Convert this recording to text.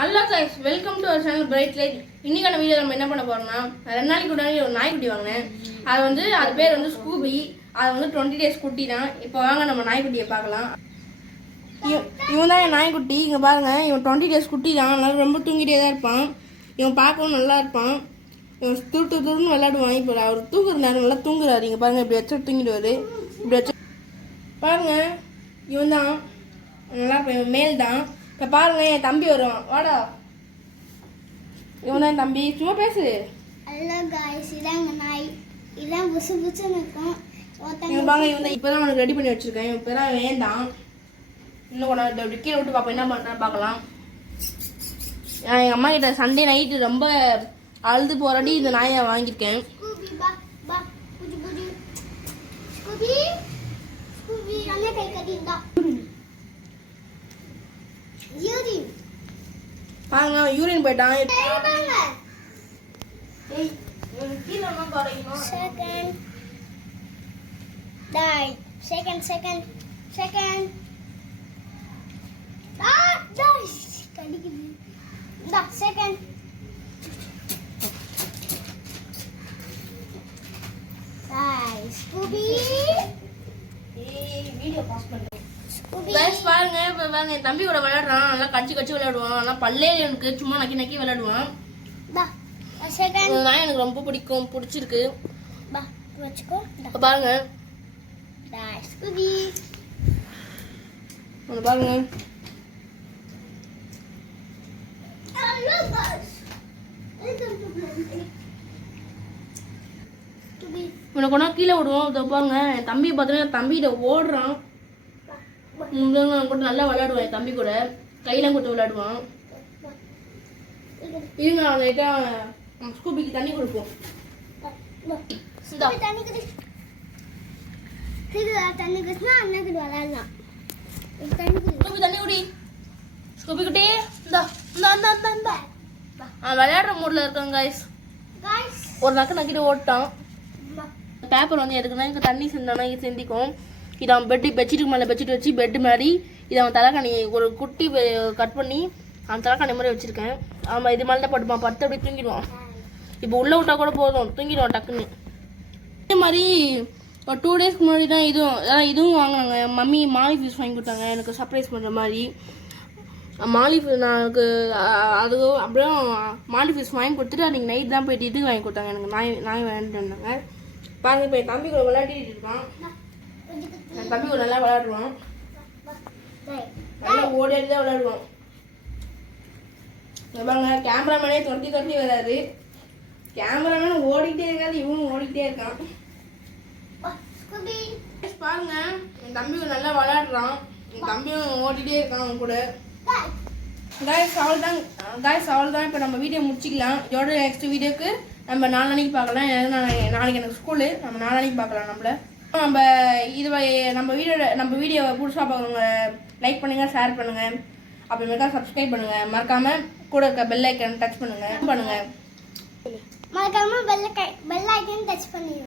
Hello guys welcome to our channel bright light. இன்னைக்கான video நம்ம என்ன பண்ண போறோம்னா 2 நாளைக்கு முன்னாடி ஒரு நாய்க்குட்டி வாங்கினேன். அது பேர் வந்து ஸ்கூபி. அது வந்து 20 டேஸ் குட்டி தான். இப்போ வாங்க நம்ம நாய்க்குட்டியை பார்க்கலாம். இவன் தான் என் நாய்க்குட்டி. இங்கே பாருங்க, இவன் 20 டேஸ் குட்டி தான். அதனால ரொம்ப தூங்கிட்டே தான் இருப்பான். இவன் பார்க்கவும் நல்லா இருப்பான். இவன் துருன்னு விளையாடுவான். இப்போ அவர் தூங்குற நேரம் நல்லா தூங்குறாரு. இங்கே பாருங்க, இப்படி வச்சு தூங்கிடுவாரு. இப்படி வச்சு பாருங்க, இவன் தான் நல்லா இருப்பான். இவன் மேல் தான். இப்போ பாருங்க, என் தம்பி வருவான். வாடா, இவன் தான் தம்பி. சும்மா பேசு. ஹலோ गाइस, இதாங்க நாய். இதான் புசு புசுன்னு இருக்கும். இவன் பாருங்க, இவன் தான் இப்போ தான் அவனுக்கு ரெடி பண்ணி வச்சிருக்கேன். இவன் பேர் வேண்டாம். இன்னும் கொண்டாந்து அப்படி கீழே விட்டு பார்ப்போம், என்ன பண்ணுறான்னு பார்க்கலாம். எங்கள் அம்மா கிட்ட சண்டே நைட்டு ரொம்ப அழுது போராடி இந்த நாயை வாங்கியிருக்கேன். பாருங்க, யூரின் போயிட்டான். பாருங்க, பாருங்க, என் தம்பி கூட விளையாடுறான். நல்லா கடிச்சு விளையாடுவான். நல்லா பல்லே எனக்கு சும்மா நக்கி விளையாடுவான். நாய் எனக்கு ரொம்ப பிடிச்சிருக்கு. பாருங்க பாருங்க, இவனை கொண்டா கீழே விடுவோம். இதை பாருங்க, என் தம்பி பார்த்தீங்கன்னா தம்பிகிட்ட ஓடுறான். கூட நல்லா விளையாடுவான். என் தம்பி கூட கையெல்லாம் கொடுத்து விளையாடுவான். இருங்க, அவன்கிட்ட ஸ்கூபிக்கு தண்ணி கொடுப்போம். தண்ணி குடி ஸ்கூபி குட்டி. விளையாடுற மூட்ல இருக்காங்க गाइस. ஒரு நக்கிட்டு ஓட்டான். பேப்பர் வந்து எதுக்குன்னா இங்கே தண்ணி சிந்தானா இங்கே சிந்திக்கும். இதை அவன் பெட்ஷீட்டுக்கு மேலே பெட்ஷீட் வச்சு பெட்டு மாதிரி இதை அவன் தலைக்காணி ஒரு குட்டி கட் பண்ணி அவன் தலைக்காணி மாதிரி வச்சுருக்கேன். அவன் இது மேலே தான் படுப்பான். படுத்து அப்படி தூங்கிடுவான். இப்போ உள்ளே விட்டா கூட போதும், தூங்கிடுவான் டக்குன்னு. இதே மாதிரி ஒரு 2 டேஸ்க்கு முன்னாடி தான் இதுவும் வாங்கினாங்க. மம்மி மாலி ஃபிஷ் வாங்கி கொடுத்தாங்க எனக்கு சர்ப்ரைஸ் பண்ணுற மாதிரி. மாலி எனக்கு அது அப்படியே மாலி ஃபிஷ் வாங்கி கொடுத்துட்டு அன்றைக்கி நைட் தான் போயிட்டு இது வாங்கி கொடுத்தாங்க எனக்கு. நாய் வாங்கிட்டு வந்தாங்க. பாருங்க, இப்போ என் தம்பி கூட விளையாடிட்டு இருக்கான். என் தம்பி கூட நல்லா விளையாடுவான். நல்லா ஓடி தான் விளையாடுவான். பாருங்க, கேமராமேனே தொட்டி வராரு. கேமராமேன் ஓடிக்கிட்டே இருக்காது, இவனும் ஓடிக்கிட்டே இருக்கான். பாருங்க, என் தம்பி நல்லா விளையாடுறான். என் தம்பியும் ஓடிட்டே இருக்கான் அவன் கூட. गाइस அவ்வளோதான். இப்போ நம்ம வீடியோ முடிச்சிக்கலாம். இதோட நெக்ஸ்ட் வீடியோக்கு நம்ம நாளைக்கு பார்க்கலாம். நாளைக்கு எனக்கு ஸ்கூலு. நம்ம நாளைக்கு பார்க்கலாம். நம்ம வீடியோவை புதுசாக பார்க்குறவங்க லைக் பண்ணுங்கள், ஷேர் பண்ணுங்கள், அப்புறமேக்கா சப்ஸ்கிரைப் பண்ணுங்கள். மறக்காமல் கூட இருக்க பெல் ஐக்கன் டச் பண்ணுங்கள். மறக்காம பெல் ஐக்கன் டச் பண்ணுங்க.